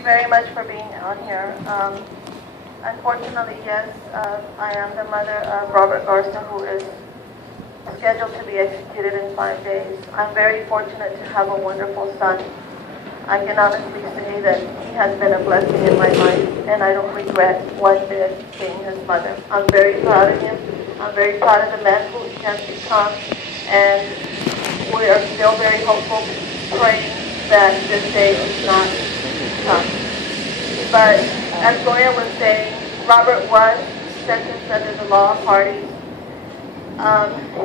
you very much for being on here. Unfortunately, yes, I am the mother of Robert Garza, who is scheduled to be executed in 5 days. I'm very fortunate to have a wonderful son. I can honestly say that he has been a blessing in my life, and I don't regret one bit being his mother. I'm very proud of him. I'm very proud of the man who he has become, and we are still very hopeful, praying that this day is not come. But as Gloria was saying, Robert was sentenced under the law of parties.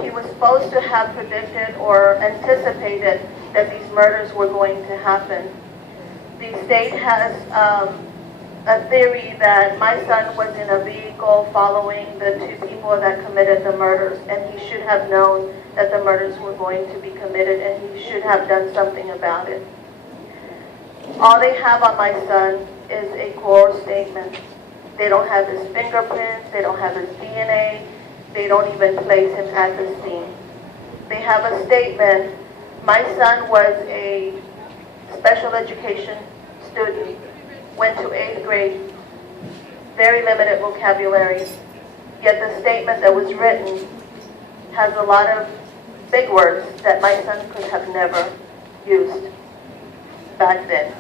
He was supposed to have predicted or anticipated that these murders were going to happen. The state has a theory that my son was in a vehicle following the two people that committed the murders, and he should have known that the murders were going to be committed, and he should have done something about it. All they have on my son is a court statement. They don't have his fingerprints, they don't have his DNA, they don't even place him at the scene. They have a statement. My son was a special education student, went to 8th grade, very limited vocabulary, yet the statement that was written has a lot of big words that my son could have never used back then.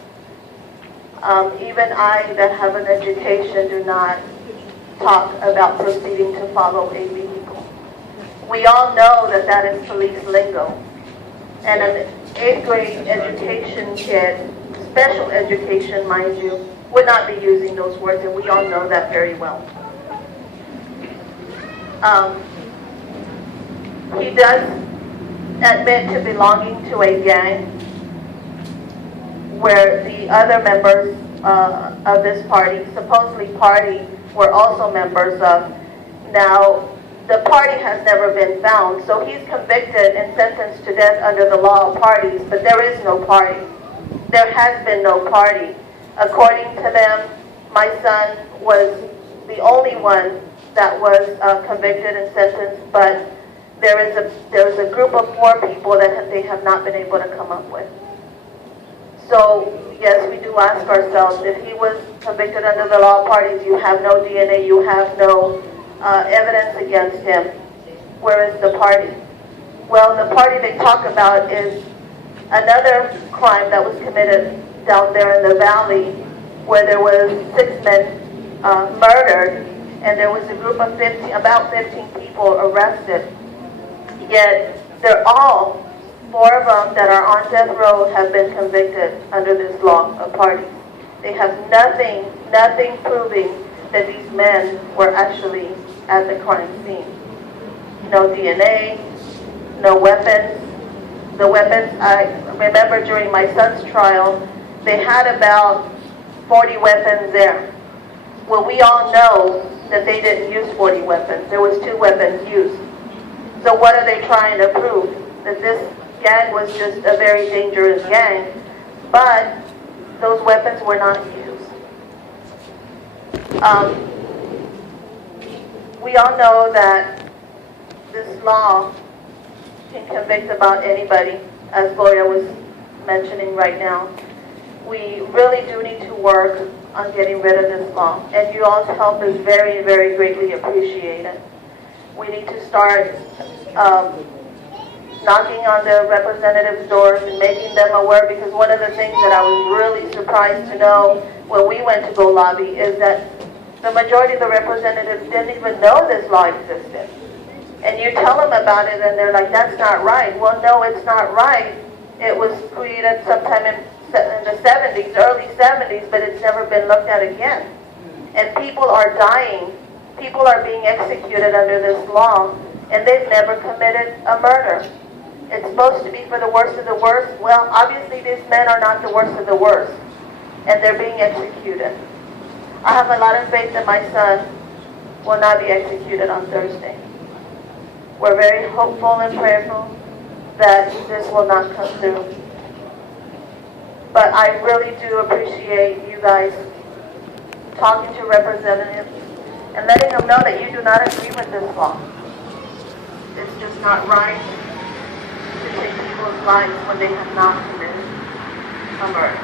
Even I that have an education do not talk about proceeding to follow a vehicle. We all know that that is police lingo. And an 8th grade education kid, special education mind you, would not be using those words, and we all know that very well. He does admit to belonging to a gang where the other members of this party, supposedly party, were also members of. Now, the party has never been found, so he's convicted and sentenced to death under the law of parties, but there is no party. There has been no party. According to them, my son was the only one that was convicted and sentenced, but there is a group of 4 people that they have not been able to come up with. So, yes, we do ask ourselves, if he was convicted under the law of parties, you have no DNA, you have no evidence against him. Where is the party? Well, the party they talk about is another crime that was committed down there in the valley, where there was 6 men murdered, and there was a group of about 15 people arrested. Yet they're all 4 of them that are on death row have been convicted under this law of parties. They have nothing proving that these men were actually at the crime scene. No DNA, no weapons. The weapons, I remember during my son's trial, they had about 40 weapons there. Well, we all know that they didn't use 40 weapons. There was 2 weapons used. So what are they trying to prove? That this gang was just a very dangerous gang, but those weapons were not used. We all know that this law can convict about anybody, as Gloria was mentioning right now. We really do need to work on getting rid of this law, and you all's help is very, very greatly appreciated. We need to start knocking on the representatives' doors and making them aware, because one of the things that I was really surprised to know when we went to go lobby is that the majority of the representatives didn't even know this law existed. And you tell them about it and they're like, that's not right. Well, no, it's not right. It was created sometime in the 70s, early 70s, but it's never been looked at again. And people are dying. People are being executed under this law, and they've never committed a murder. It's supposed to be for the worst of the worst. Well, obviously these men are not the worst of the worst, and they're being executed. I have a lot of faith that my son will not be executed on Thursday. We're very hopeful and prayerful that this will not come through. But I really do appreciate you guys talking to representatives and letting them know that you do not agree with this law. It's just not right to take people's lives when they have not committed a murder.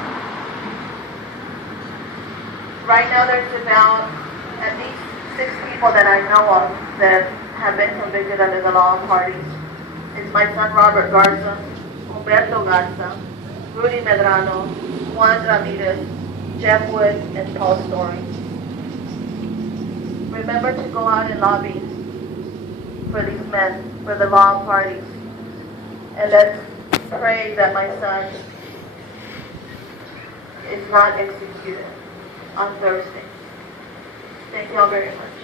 Right now, there's about at least 6 people that I know of that have been convicted under the law of parties. It's my son Robert Garza, Humberto Garza, Rudy Medrano, Juan Ramirez, Jeff Wood, and Paul Story. Remember to go out and lobby for these men, for the law of parties. And let's pray that my son is not executed on Thursday. Thank you all very much.